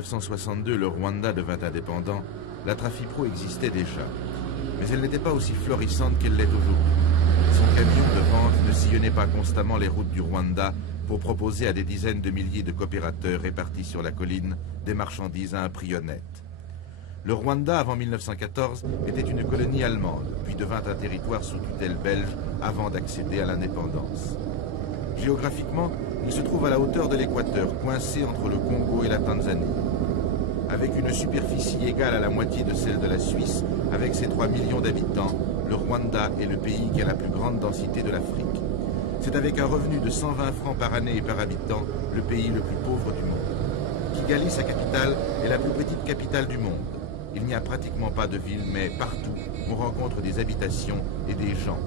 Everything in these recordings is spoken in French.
1962, le Rwanda devint indépendant, la Trafipro existait déjà. Mais elle n'était pas aussi florissante qu'elle l'est aujourd'hui. Son camion de vente ne sillonnait pas constamment les routes du Rwanda pour proposer à des dizaines de milliers de coopérateurs répartis sur la colline des marchandises à un prix honnête. Le Rwanda, avant 1914, était une colonie allemande, puis devint un territoire sous tutelle belge avant d'accéder à l'indépendance. Géographiquement, il se trouve à la hauteur de l'équateur, coincé entre le Congo et la Tanzanie. Avec une superficie égale à la moitié de celle de la Suisse, avec ses 3 millions d'habitants, le Rwanda est le pays qui a la plus grande densité de l'Afrique. C'est avec un revenu de 120 francs par année et par habitant, le pays le plus pauvre du monde. Kigali, sa capitale, est la plus petite capitale du monde. Il n'y a pratiquement pas de ville, mais partout, on rencontre des habitations et des gens.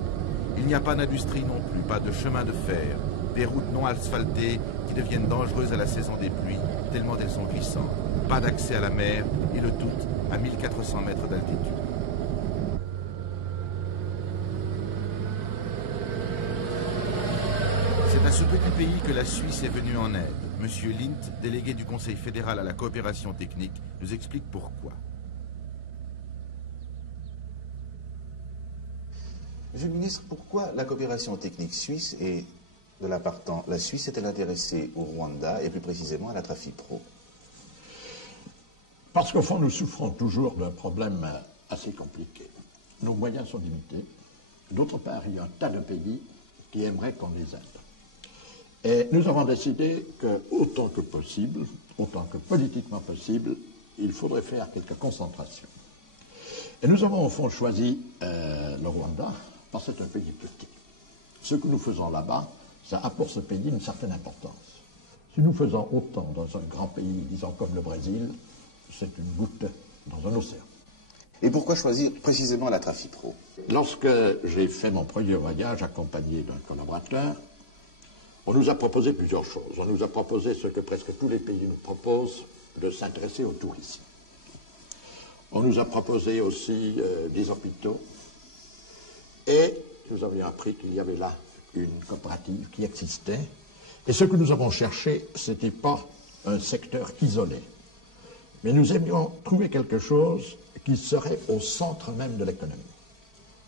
Il n'y a pas d'industrie non plus, pas de chemin de fer, des routes non asphaltées qui deviennent dangereuses à la saison des pluies, tellement elles sont glissantes. Pas d'accès à la mer, et le tout à 1400 mètres d'altitude. C'est à ce petit pays que la Suisse est venue en aide. Monsieur Lint, délégué du Conseil fédéral à la coopération technique, nous explique pourquoi. Monsieur le ministre, pourquoi la coopération technique suisse et de la partant, la Suisse est-elle intéressée au Rwanda et plus précisément à la Trafipro? Parce qu'au fond, nous souffrons toujours d'un problème assez compliqué. Nos moyens sont limités. D'autre part, il y a un tas de pays qui aimeraient qu'on les aide. Et nous avons décidé que, autant que possible, autant que politiquement possible, il faudrait faire quelques concentrations. Et nous avons au fond choisi le Rwanda parce que c'est un pays petit. Ce que nous faisons là-bas, ça a pour ce pays une certaine importance. Si nous faisons autant dans un grand pays, disons comme le Brésil, c'est une goutte dans un océan. Et pourquoi choisir précisément la Trafipro? Lorsque j'ai fait mon premier voyage accompagné d'un collaborateur, on nous a proposé plusieurs choses. On nous a proposé ce que presque tous les pays nous proposent, de s'intéresser au tourisme. On nous a proposé aussi des hôpitaux. Et nous avions appris qu'il y avait là une coopérative qui existait. Et ce que nous avons cherché, ce n'était pas un secteur isolé. Mais nous aimions trouver quelque chose qui serait au centre même de l'économie.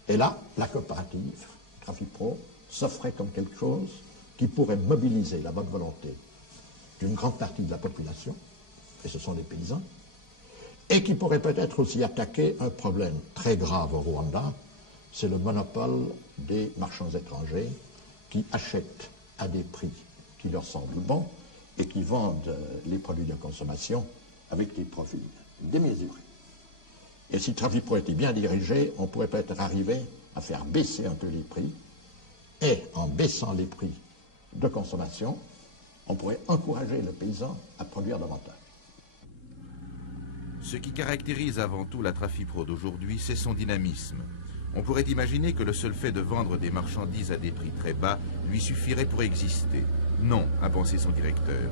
Et là, la coopérative, Trafipro, s'offrait comme quelque chose qui pourrait mobiliser la bonne volonté d'une grande partie de la population, et ce sont les paysans, et qui pourrait peut-être aussi attaquer un problème très grave au Rwanda, c'est le monopole des marchands étrangers qui achètent à des prix qui leur semblent bons et qui vendent les produits de consommation avec des profits démesurés. Et si Trafipro était bien dirigé, on pourrait peut-être arriver à faire baisser un peu les prix, et en baissant les prix de consommation, on pourrait encourager le paysan à produire davantage. Ce qui caractérise avant tout la Trafipro d'aujourd'hui, c'est son dynamisme. On pourrait imaginer que le seul fait de vendre des marchandises à des prix très bas lui suffirait pour exister. Non, a pensé son directeur.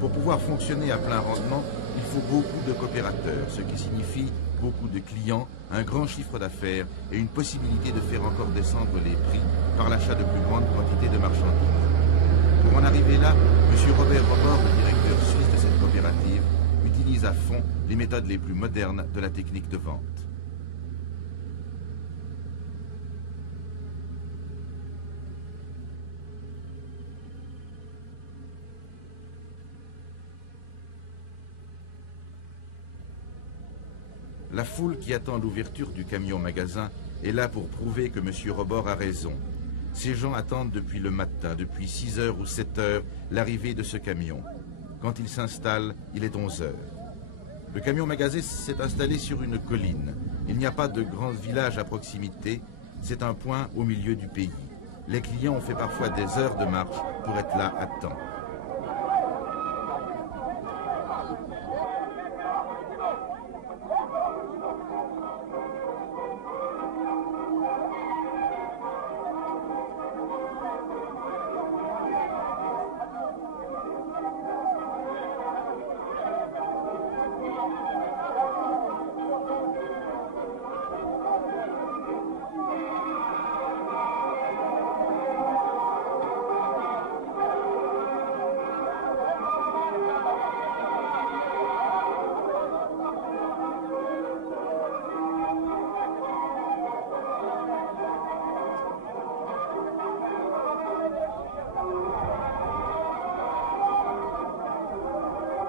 Pour pouvoir fonctionner à plein rendement, il faut beaucoup de coopérateurs, ce qui signifie beaucoup de clients, un grand chiffre d'affaires et une possibilité de faire encore descendre les prix par l'achat de plus grandes quantités de marchandises. Pour en arriver là, M. Robert Robor, le directeur suisse de cette coopérative, utilise à fond les méthodes les plus modernes de la technique de vente. La foule qui attend l'ouverture du camion-magasin est là pour prouver que M. Robor a raison. Ces gens attendent depuis le matin, depuis 6 heures ou 7 heures, l'arrivée de ce camion. Quand il s'installe, il est 11 heures. Le camion-magasin s'est installé sur une colline. Il n'y a pas de grand village à proximité. C'est un point au milieu du pays. Les clients ont fait parfois des heures de marche pour être là à temps.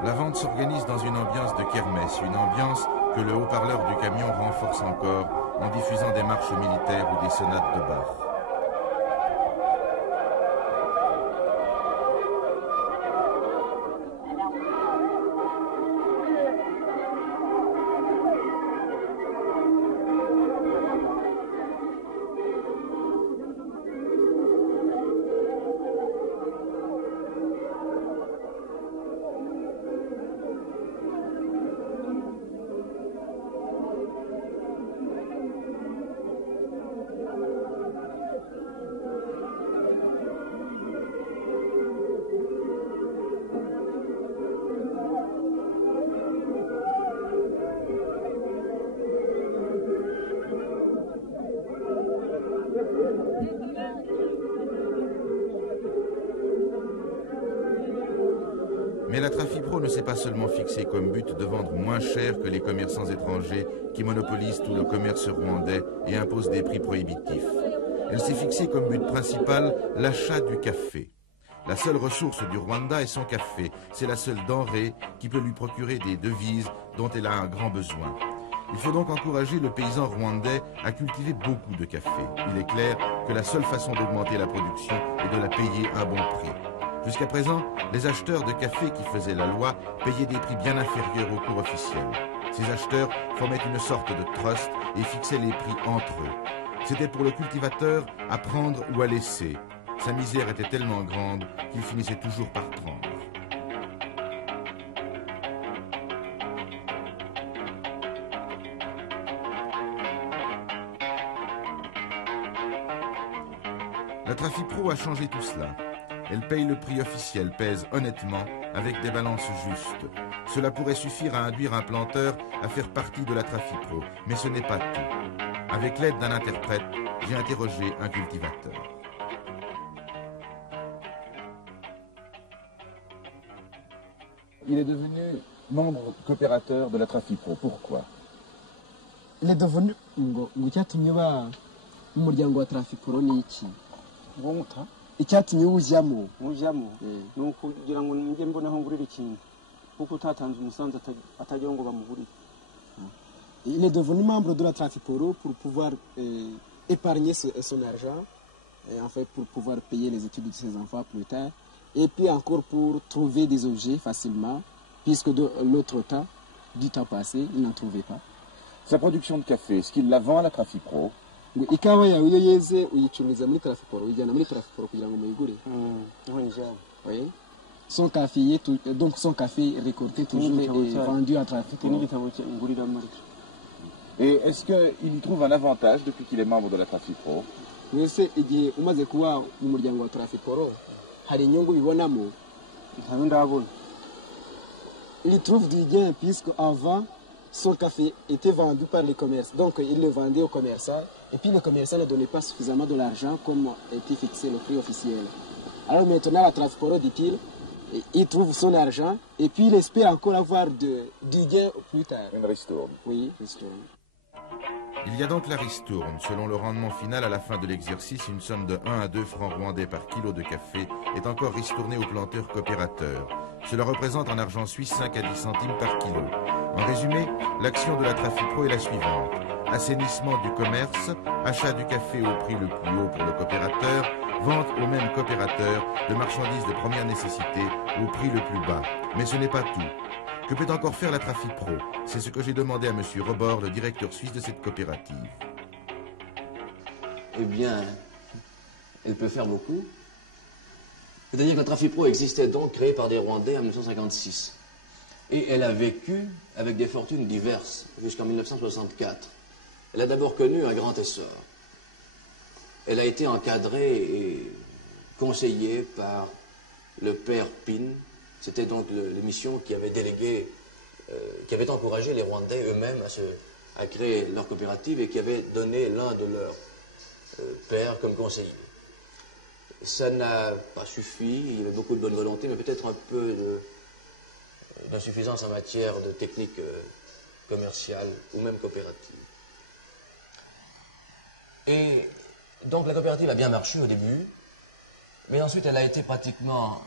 La vente s'organise dans une ambiance de kermesse, une ambiance que le haut-parleur du camion renforce encore en diffusant des marches militaires ou des sonates de Bach. Mais la Trafipro ne s'est pas seulement fixée comme but de vendre moins cher que les commerçants étrangers qui monopolisent tout le commerce rwandais et imposent des prix prohibitifs. Elle s'est fixée comme but principal l'achat du café. La seule ressource du Rwanda est son café. C'est la seule denrée qui peut lui procurer des devises dont elle a un grand besoin. Il faut donc encourager le paysan rwandais à cultiver beaucoup de café. Il est clair que la seule façon d'augmenter la production est de la payer un bon prix. Jusqu'à présent, les acheteurs de café qui faisaient la loi payaient des prix bien inférieurs au cours officiel. Ces acheteurs formaient une sorte de trust et fixaient les prix entre eux. C'était pour le cultivateur à prendre ou à laisser. Sa misère était tellement grande qu'il finissait toujours par prendre. La Trafipro a changé tout cela. Elle paye le prix officiel, pèse honnêtement, avec des balances justes. Cela pourrait suffire à induire un planteur à faire partie de la Trafipro, mais ce n'est pas tout. Avec l'aide d'un interprète, j'ai interrogé un cultivateur. Il est devenu membre coopérateur de la Trafipro. Pourquoi? Il est devenu ngo icyatumye ba umuryango wa Trafipro ni iki? Ngo muta Icyatumye ujyamo ni ukugira ngo njye mbona aho ngurira ikintu kuko utatanze umusanzu atagira ngo bamugurire. Il est devenu membre de la Trafipro pour pouvoir épargner son argent, et en fait pour pouvoir payer les études de ses enfants plus tard, et puis encore pour trouver des objets facilement, puisque de l'autre temps, du temps passé, il n'en trouvait pas. Sa production de café, est-ce qu'il la vend à la Trafipro? Ikawa yawe iyo yeze uyicururiza muri Trafipro, uyijyana muri Trafipro kugira ngo muyigure. Oui. Son café, donc son café récolté toujours est vendu à Trafipro. Et est-ce qu'il y trouve un avantage depuis qu'il est membre de la Trafipro? Wese igihe umaze kuba mu muryango wa Trafipro hari inyungu bibonamo. Il trouve du gain puisque avant son café était vendu par les commerces, donc il le vendait aux commerçants, et puis les commerçants ne donnaient pas suffisamment de l'argent comme était fixé le prix officiel. Alors maintenant la Trafipro, dit-il, il trouve son argent, et puis il espère encore avoir du gain plus tard. Une ristourne. Oui, ristourne. Il y a donc la ristourne. Selon le rendement final à la fin de l'exercice, une somme de 1 à 2 francs rwandais par kilo de café est encore ristournée aux planteurs coopérateurs. Cela représente en argent suisse 5 à 10 centimes par kilo. En résumé, l'action de la Trafipro est la suivante. Assainissement du commerce, achat du café au prix le plus haut pour le coopérateur, vente au même coopérateur de marchandises de première nécessité au prix le plus bas. Mais ce n'est pas tout. Que peut encore faire la Trafipro? C'est ce que j'ai demandé à M. Robord, le directeur suisse de cette coopérative. Eh bien, elle peut faire beaucoup. C'est-à-dire que la Trafipro existait donc, créée par des Rwandais en 1956. Et elle a vécu avec des fortunes diverses jusqu'en 1964. Elle a d'abord connu un grand essor. Elle a été encadrée et conseillée par le père Pin. C'était donc l'émission qui avait délégué, qui avait encouragé les Rwandais eux-mêmes à créer leur coopérative et qui avait donné l'un de leurs pères comme conseiller. Ça n'a pas suffi, il y avait beaucoup de bonne volonté, mais peut-être un peu d'insuffisance en matière de technique commerciale ou même coopérative. Et donc la coopérative a bien marché au début, mais ensuite elle a été pratiquement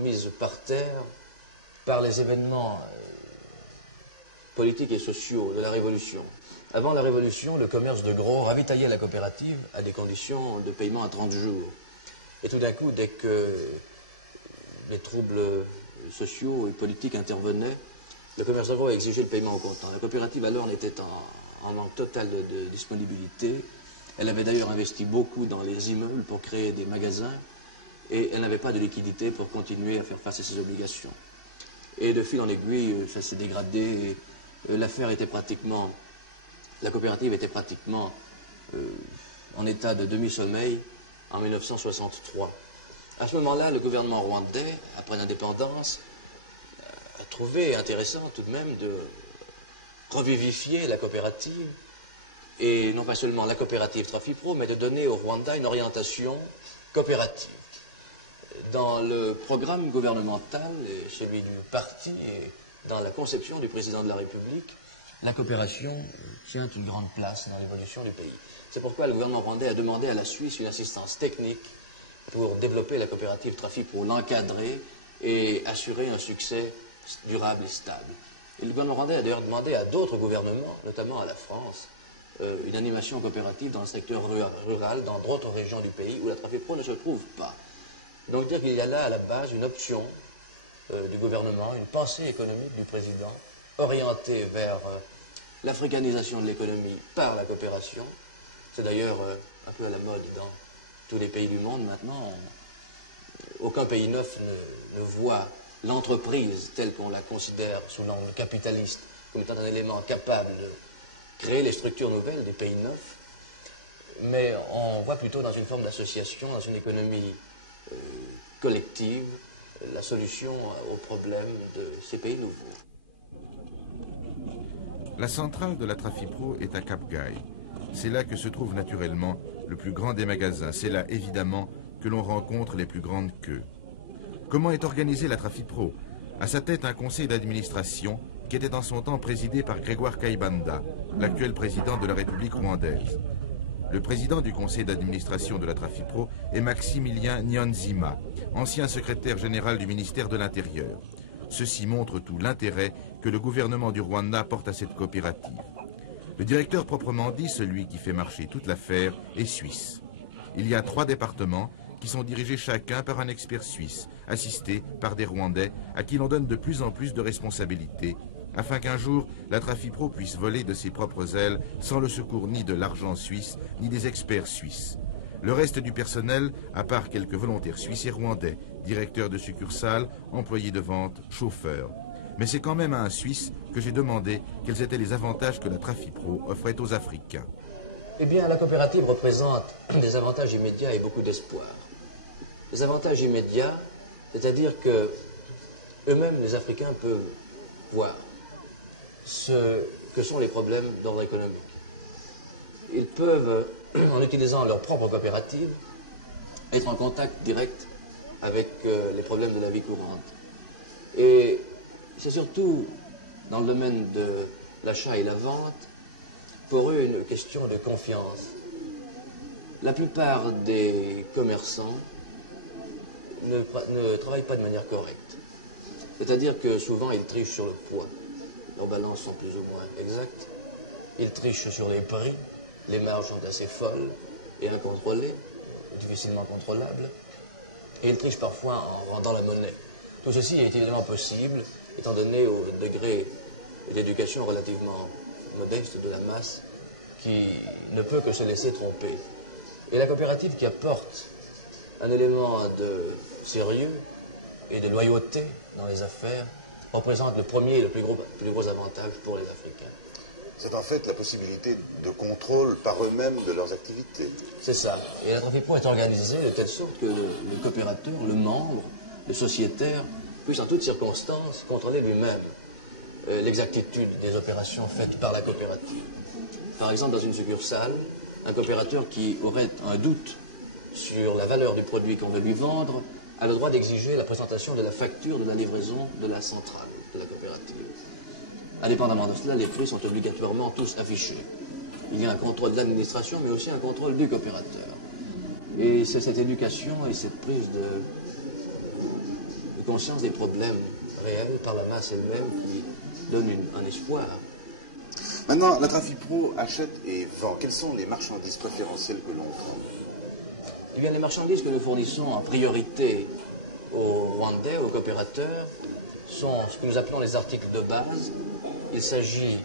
mise par terre par les événements politiques et sociaux de la Révolution. Avant la Révolution, le commerce de gros ravitaillait la coopérative à des conditions de paiement à 30 jours. Et tout d'un coup, dès que les troubles sociaux et politiques intervenaient, le commerce de gros a exigé le paiement au comptant. La coopérative alors n'était en manque total de disponibilité. Elle avait d'ailleurs investi beaucoup dans les immeubles pour créer des magasins et elle n'avait pas de liquidité pour continuer à faire face à ses obligations. Et de fil en aiguille, ça s'est dégradé. L'affaire était pratiquement, la coopérative était pratiquement en état de demi-sommeil en 1963. À ce moment-là, le gouvernement rwandais, après l'indépendance, a trouvé intéressant tout de même de revivifier la coopérative, et non pas seulement la coopérative Trafipro, mais de donner au Rwanda une orientation coopérative. Dans le programme gouvernemental, et celui du parti, et dans la conception du président de la République, la coopération tient une grande place dans l'évolution du pays. C'est pourquoi le gouvernement rwandais a demandé à la Suisse une assistance technique pour développer la coopérative Trafipro, l'encadrer et assurer un succès durable et stable. Et le gouvernement rwandais a d'ailleurs demandé à d'autres gouvernements, notamment à la France, une animation coopérative dans le secteur rural, dans d'autres régions du pays où la Trafipro ne se trouve pas. Donc dire qu'il y a là à la base une option du gouvernement, une pensée économique du président orientée vers l'africanisation de l'économie par la coopération. C'est d'ailleurs un peu à la mode dans tous les pays du monde maintenant. Aucun pays neuf ne voit l'entreprise telle qu'on la considère sous l'angle capitaliste comme étant un élément capable de créer les structures nouvelles des pays neufs, mais on voit plutôt dans une forme d'association, dans une économie collective, la solution aux problèmes de ces pays nouveaux. La centrale de la Trafipro est à Cap Gai. C'est là que se trouve naturellement le plus grand des magasins. C'est là, évidemment, que l'on rencontre les plus grandes queues. Comment est organisée la Trafipro? À sa tête, un conseil d'administration qui était en son temps présidé par Grégoire Kayibanda, l'actuel président de la République rwandaise. Le président du conseil d'administration de la Trafipro est Maximilien Niyonzima, ancien secrétaire général du ministère de l'Intérieur. Ceci montre tout l'intérêt que le gouvernement du Rwanda porte à cette coopérative. Le directeur proprement dit, celui qui fait marcher toute l'affaire, est suisse. Il y a 3 départements qui sont dirigés chacun par un expert suisse, assisté par des Rwandais à qui l'on donne de plus en plus de responsabilités, afin qu'un jour, la Trafipro puisse voler de ses propres ailes sans le secours ni de l'argent suisse, ni des experts suisses. Le reste du personnel, à part quelques volontaires suisses et rwandais, directeurs de succursales, employés de vente, chauffeurs. Mais c'est quand même à un Suisse que j'ai demandé quels étaient les avantages que la Trafipro offrait aux Africains. Eh bien, la coopérative représente des avantages immédiats et beaucoup d'espoir. Les avantages immédiats, c'est-à-dire que eux-mêmes, les Africains, peuvent voir ce que sont les problèmes d'ordre économique. Ils peuvent, en utilisant leur propre coopérative, être en contact direct avec les problèmes de la vie courante. Et c'est surtout dans le domaine de l'achat et la vente, pour eux, une question de confiance. La plupart des commerçants ne travaillent pas de manière correcte. C'est-à-dire que souvent, ils trichent sur le poids. Leurs balances sont plus ou moins exactes. Ils trichent sur les prix. Les marges sont assez folles et incontrôlées, difficilement contrôlables. Et ils trichent parfois en rendant la monnaie. Tout ceci est évidemment possible, étant donné au degré d'éducation relativement modeste de la masse, qui ne peut que se laisser tromper. Et la coopérative qui apporte un élément de sérieux et de loyauté dans les affaires représente le premier et le plus gros avantage pour les Africains. C'est en fait la possibilité de contrôle par eux-mêmes de leurs activités. C'est ça. Et la Trafipro est organisée de telle sorte que le coopérateur, le membre, le sociétaire, puisse en toutes circonstances contrôler lui-même l'exactitude des opérations faites par la coopérative. Par exemple, dans une succursale, un coopérateur qui aurait un doute sur la valeur du produit qu'on veut lui vendre a le droit d'exiger la présentation de la facture de la livraison de la centrale de la coopérative. Indépendamment de cela, les prix sont obligatoirement tous affichés. Il y a un contrôle de l'administration, mais aussi un contrôle du coopérateur. Et c'est cette éducation et cette prise de conscience des problèmes réelle par la masse elle-même qui donne un espoir. Maintenant, la Trafipro achète et vend. Quelles sont les marchandises préférentielles que l'on vend? Eh bien, les marchandises que nous fournissons en priorité aux Rwandais, aux coopérateurs, sont ce que nous appelons les articles de base. Il s'agit,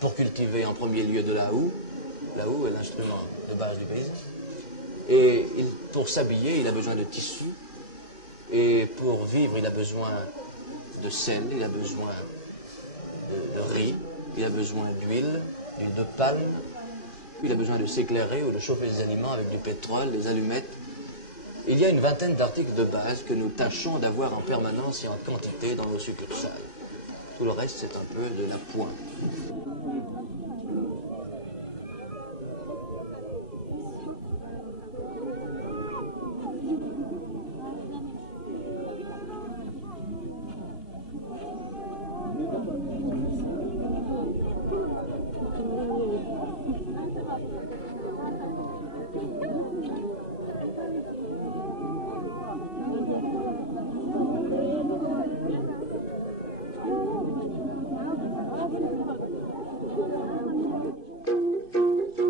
pour cultiver en premier lieu, de la houe. La houe est l'instrument de base du paysan. Et pour s'habiller, il a besoin de tissu. Et pour vivre, il a besoin de sel, il a besoin de riz, il a besoin d'huile de palme. Il a besoin de s'éclairer ou de chauffer les aliments avec du pétrole, des allumettes. Il y a une vingtaine d'articles de base que nous tâchons d'avoir en permanence et en quantité dans nos succursales. Tout le reste, c'est un peu de l'appoint.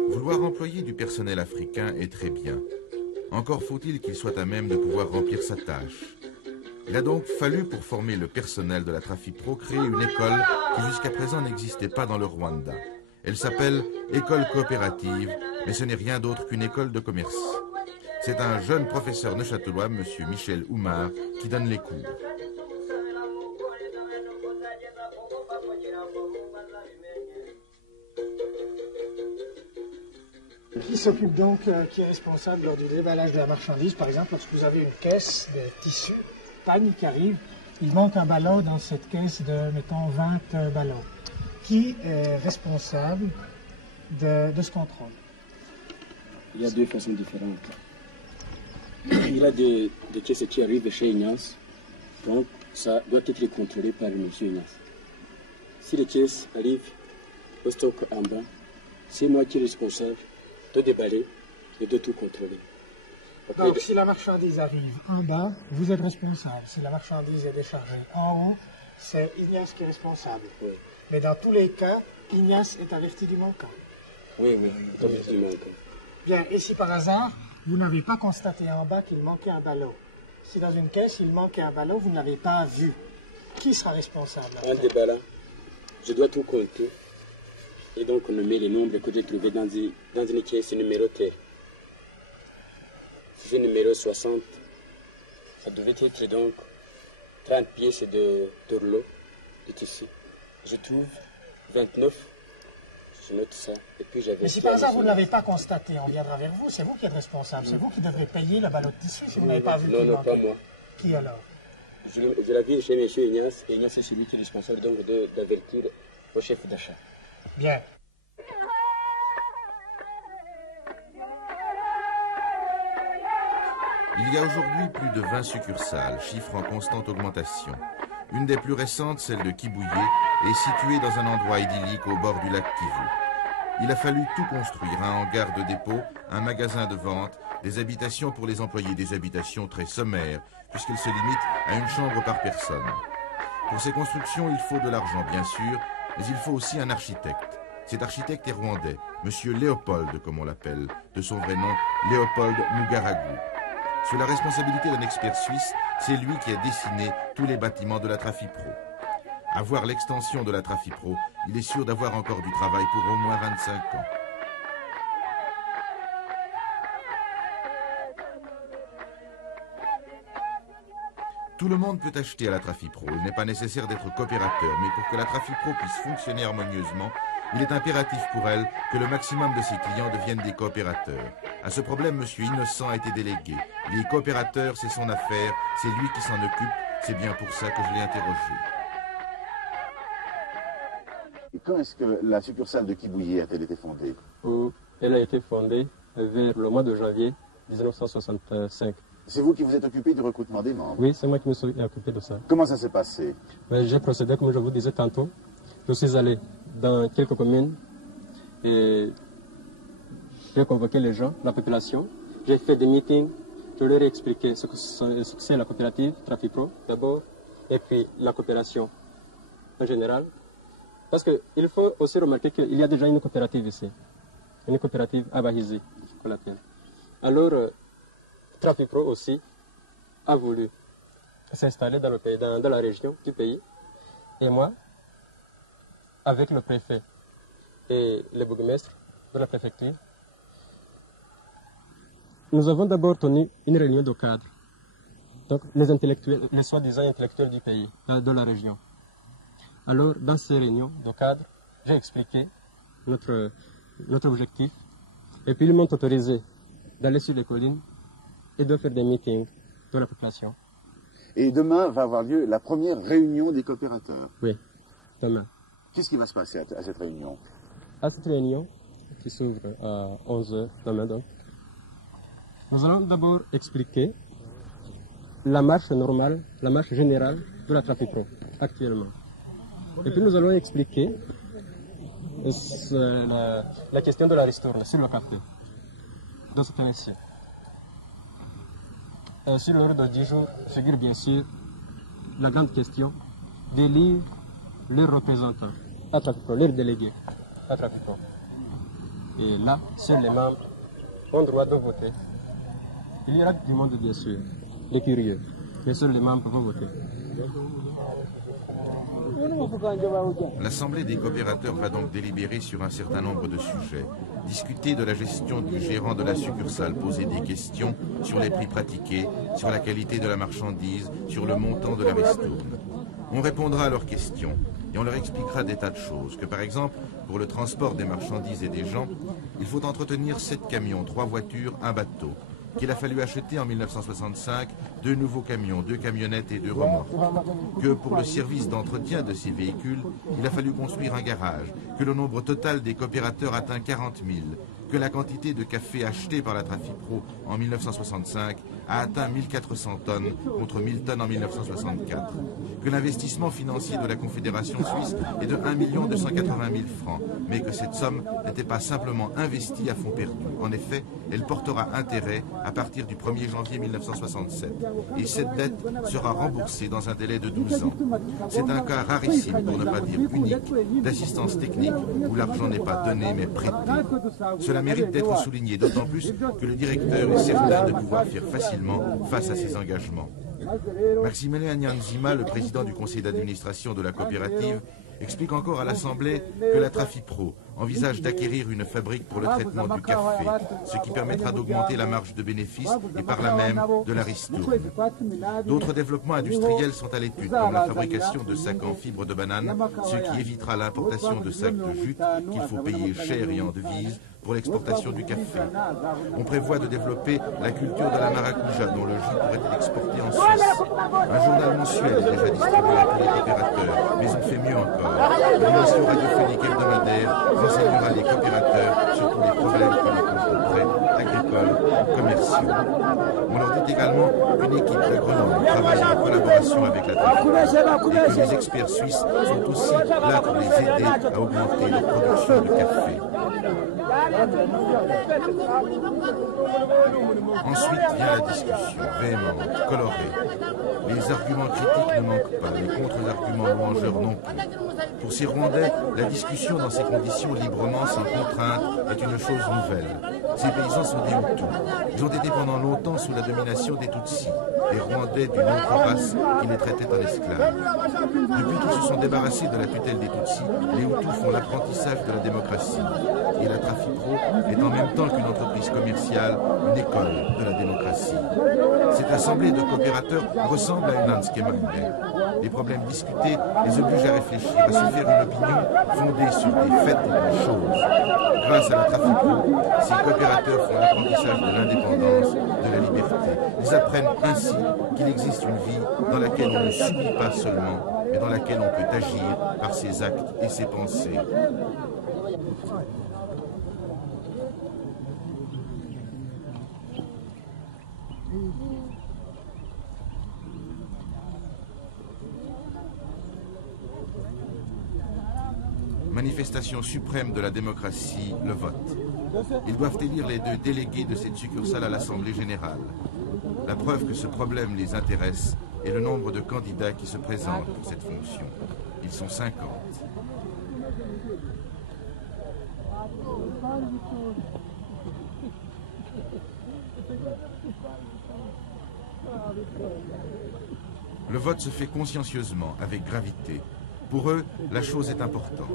Vouloir employer du personnel africain est très bien. Encore faut-il qu'il soit à même de pouvoir remplir sa tâche. Il a donc fallu, pour former le personnel de la Trafipro, créer une école qui jusqu'à présent n'existait pas dans le Rwanda. Elle s'appelle École coopérative, mais ce n'est rien d'autre qu'une école de commerce. C'est un jeune professeur neuchâtelois, M. Michel Oumar, qui donne les cours. Qui s'occupe donc, qui est responsable lors du déballage de la marchandise? Par exemple, lorsque vous avez une caisse de tissu, panne qui arrive, il manque un ballot dans cette caisse de, mettons, 20 ballots. Qui est responsable de ce contrôle? Il y a deux façons différentes. Il y a des caisses qui arrivent chez Ignace, donc ça doit être contrôlé par M. Ignace. Si les caisses arrivent au stock en bas, c'est moi qui suis responsable de déballer et de tout contrôler. Donc, si la marchandise arrive en bas, vous êtes responsable. Si la marchandise est déchargée en haut, c'est Ignace qui est responsable. Oui. Mais dans tous les cas, Ignace est averti du manquant. Oui, averti du manquant. Bien, et si par hasard, vous n'avez pas constaté en bas qu'il manquait un ballot, si dans une caisse, il manquait un ballot, vous n'avez pas vu, qui sera responsable? En déballant, je dois tout compter. Et donc, on met les nombres que j'ai trouvés dans une caisse numérotée. C'est numéro 60. Ça devait être donc 30 pièces de rouleau de tissu. Je trouve 29. Je note ça. Et puis j'avais. Mais si par hasard vous ne l'avez pas constaté, on viendra vers vous. C'est vous qui êtes responsable. C'est vous qui devrez payer le ballot de tissu si vous n'avez pas vu. Non, pas moi. Qui alors? Je l'ai vu chez M. Ignace. Et Ignace, c'est celui qui est responsable donc d'avertir au chef d'achat. Bien. Il y a aujourd'hui plus de 20 succursales, chiffre en constante augmentation. Une des plus récentes, celle de Kibouye, est située dans un endroit idyllique au bord du lac Kivu. Il a fallu tout construire, un hangar de dépôt, un magasin de vente, des habitations pour les employés, des habitations très sommaires, puisqu'elles se limitent à une chambre par personne. Pour ces constructions, il faut de l'argent, bien sûr, mais il faut aussi un architecte. Cet architecte est rwandais, Monsieur Léopold, comme on l'appelle, de son vrai nom, Léopold Mugaragu. Sous la responsabilité d'un expert suisse, c'est lui qui a dessiné tous les bâtiments de la Trafipro. À voir l'extension de la Trafipro, il est sûr d'avoir encore du travail pour au moins 25 ans. Tout le monde peut acheter à la Trafipro. Il n'est pas nécessaire d'être coopérateur, mais pour que la Trafipro puisse fonctionner harmonieusement, il est impératif pour elle que le maximum de ses clients deviennent des coopérateurs. À ce problème, M. Innocent a été délégué. Les coopérateurs, c'est son affaire, c'est lui qui s'en occupe. C'est bien pour ça que je l'ai interrogé. Et quand est-ce que la succursale de Kibouye a-t-elle été fondée? Elle a été fondée vers le mois de janvier 1965. C'est vous qui vous êtes occupé du recrutement des membres? Oui, c'est moi qui me suis occupé de ça. Comment ça s'est passé? J'ai procédé comme je vous disais tantôt. Je suis allé dans quelques communes et j'ai convoqué les gens, la population. J'ai fait des meetings, je leur ai expliqué ce que c'est la coopérative Trafipro. D'abord, et puis la coopération en général. Parce qu'il faut aussi remarquer qu'il y a déjà une coopérative ici, une coopérative à Bahizi, qu'on l'appelle. Alors, Trafipro aussi a voulu s'installer dans le pays, dans la région du pays. Et moi, avec le préfet et le bourgmestre de la préfecture, nous avons d'abord tenu une réunion de cadre. Donc, les intellectuels, les soi-disant intellectuels du pays, de la région. Alors, dans ces réunions de cadre, j'ai expliqué notre objectif. Et puis, ils m'ont autorisé d'aller sur les collines et de faire des meetings de la population. Et demain va avoir lieu la première réunion des coopérateurs. Oui, demain. Qu'est-ce qui va se passer à cette réunion? À cette réunion, qui s'ouvre à 11h demain donc, nous allons d'abord expliquer la marche normale, la marche générale de la Trafipro actuellement. Et puis nous allons expliquer la question de la ristourne sur le café de cette année-ci. Sur l'ordre du jour figure bien sûr la grande question d'élire leurs représentants à Trafipro, leurs délégués à Trafipro. Et là, seuls les membres ont droit de voter. Il y aura du monde bien sûr, les curieux, mais seuls les membres vont voter. L'Assemblée des coopérateurs va donc délibérer sur un certain nombre de sujets, discuter de la gestion du gérant de la succursale, poser des questions sur les prix pratiqués, sur la qualité de la marchandise, sur le montant de la ristourne. On répondra à leurs questions et on leur expliquera des tas de choses, que par exemple, pour le transport des marchandises et des gens, il faut entretenir 7 camions, 3 voitures, un bateau, qu'il a fallu acheter en 1965 2 nouveaux camions, 2 camionnettes et 2 remorques, que pour le service d'entretien de ces véhicules, il a fallu construire un garage, que le nombre total des coopérateurs atteint 40 000, que la quantité de café acheté par la Trafipro en 1965 a atteint 1400 tonnes contre 1000 tonnes en 1964, que l'investissement financier de la Confédération suisse est de 1 280 000 francs, mais que cette somme n'était pas simplement investie à fonds perdus. En effet, elle portera intérêt à partir du 1er janvier 1967, et cette dette sera remboursée dans un délai de 12 ans. C'est un cas rarissime, pour ne pas dire unique, d'assistance technique où l'argent n'est pas donné mais prêté. Cela mérite d'être souligné, d'autant plus que le directeur est certain de pouvoir faire facilement face à ses engagements. Maximilien Nyanzima, le président du conseil d'administration de la coopérative, explique encore à l'Assemblée que la Trafipro envisage d'acquérir une fabrique pour le traitement du café, ce qui permettra d'augmenter la marge de bénéfice et par là même de la ristourne. D'autres développements industriels sont à l'étude, comme la fabrication de sacs en fibre de banane, ce qui évitera l'importation de sacs de jute qu'il faut payer cher et en devises pour l'exportation du café. On prévoit de développer la culture de la maracuja, dont le jus pourrait être exporté en Suisse. Un journal mensuel est déjà distribué à tous les coopérateurs, mais on fait mieux encore. Une émission radiophonique hebdomadaire renseignera les coopérateurs sur tous les problèmes qui les confronteraient, agricoles ou commerciaux. On leur dit également qu'une équipe de Grenoble travaille en collaboration avec la Trafipro et que les experts suisses sont aussi là pour les aider à augmenter leur production de café. Ensuite vient la discussion, véhémente, colorée. Les arguments critiques ne manquent pas, les contre-arguments louangeurs non plus. Pour ces Rwandais, la discussion dans ces conditions librement, sans contrainte, est une chose nouvelle. Ces paysans sont des Hutus. Ils ont été pendant longtemps sous la domination des Tutsis, des Rwandais d'une autre race qui les traitaient en esclaves. Depuis qu'ils se sont débarrassés de la tutelle des Tutsis, les Hutus font l'apprentissage de la démocratie. Et la Trafipro est en même temps qu'une entreprise commerciale, une école de la démocratie. Cette assemblée de coopérateurs ressemble à une Landsgemeinde. Les problèmes discutés les obligent à réfléchir, à se faire une opinion fondée sur des faits et des choses. Grâce à la Trafipro, ces coopérateurs font l'apprentissage de l'indépendance, de la liberté. Ils apprennent ainsi qu'il existe une vie dans laquelle on ne subit pas seulement, mais dans laquelle on peut agir par ses actes et ses pensées. Manifestation suprême de la démocratie, le vote. Ils doivent élire les 2 délégués de cette succursale à l'Assemblée générale. La preuve que ce problème les intéresse et le nombre de candidats qui se présentent pour cette fonction. Ils sont 50. Le vote se fait consciencieusement, avec gravité. Pour eux, la chose est importante.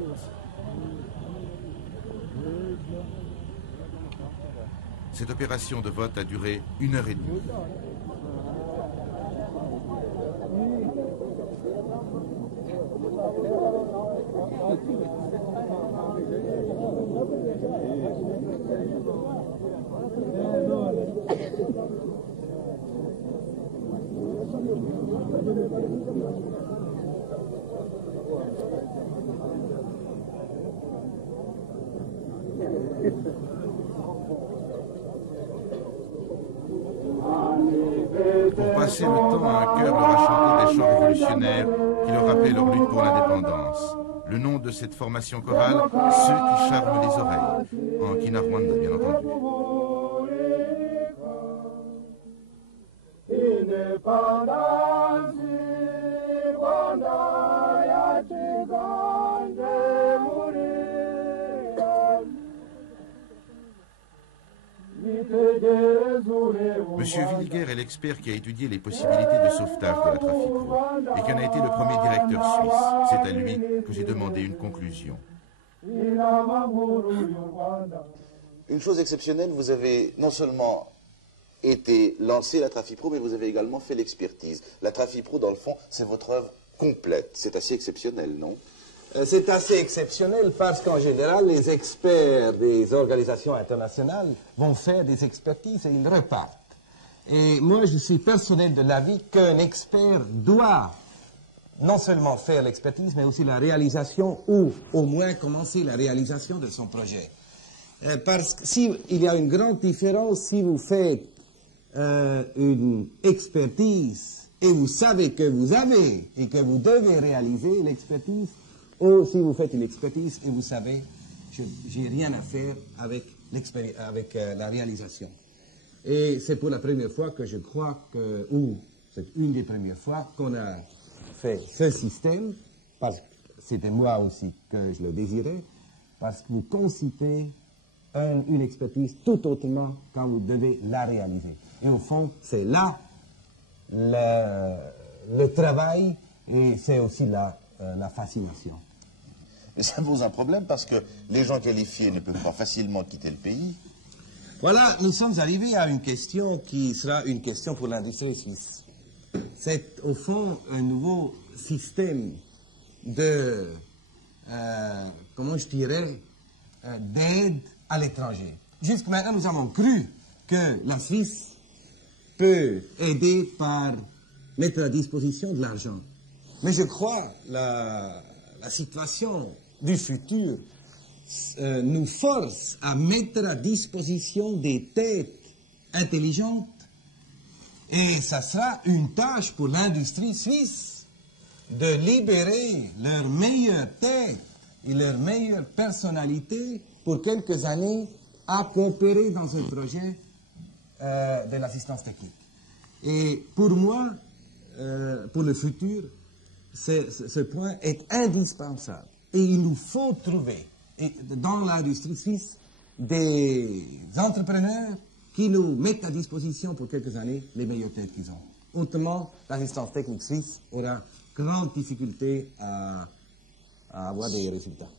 Cette opération de vote a duré 1h30. Pour passer le temps, un chœur leur a chanté des chants révolutionnaires qui leur rappelaient leur lutte pour l'indépendance. Le nom de cette formation chorale, Ceux qui charment les oreilles, en Kinyarwanda bien entendu. Monsieur Williger est l'expert qui a étudié les possibilités de sauvetage de la Trafipro et qui en a été le premier directeur suisse. C'est à lui que j'ai demandé une conclusion. Une chose exceptionnelle, vous avez non seulement été lancé la Trafipro, mais vous avez également fait l'expertise. La Trafipro, dans le fond, c'est votre œuvre complète. C'est assez exceptionnel, non? C'est assez exceptionnel parce qu'en général, les experts des organisations internationales vont faire des expertises et ils repartent. Et moi, je suis personnel de l'avis qu'un expert doit non seulement faire l'expertise, mais aussi la réalisation ou au moins commencer la réalisation de son projet. Parce qu'il y a une grande différence si vous faites une expertise et vous savez que vous avez et que vous devez réaliser l'expertise, ou si vous faites une expertise et vous savez, j'ai rien à faire avec la réalisation. Et c'est pour la première fois que je crois que, ou c'est une des premières fois qu'on a fait ce système, parce que c'était moi aussi que je le désirais, parce que vous concipez une expertise tout autrement quand vous devez la réaliser. Et au fond, c'est là le travail et c'est aussi la fascination. Mais ça pose un problème parce que les gens qualifiés ne peuvent pas facilement quitter le pays. Voilà, nous sommes arrivés à une question qui sera une question pour l'industrie suisse. C'est au fond un nouveau système de, comment je dirais, d'aide à l'étranger. Jusqu'à maintenant, nous avons cru que la Suisse peut aider par mettre à disposition de l'argent. Mais je crois la situation du futur nous force à mettre à disposition des têtes intelligentes et ça sera une tâche pour l'industrie suisse de libérer leurs meilleures têtes et leurs meilleures personnalités pour quelques années à coopérer dans un projet de l'assistance technique. Et pour moi, pour le futur, ce point est indispensable. Et il nous faut trouver dans l'industrie suisse des entrepreneurs qui nous mettent à disposition pour quelques années les meilleures têtes qu'ils ont. Autrement, l'assistance technique suisse aura grande difficulté à avoir des résultats.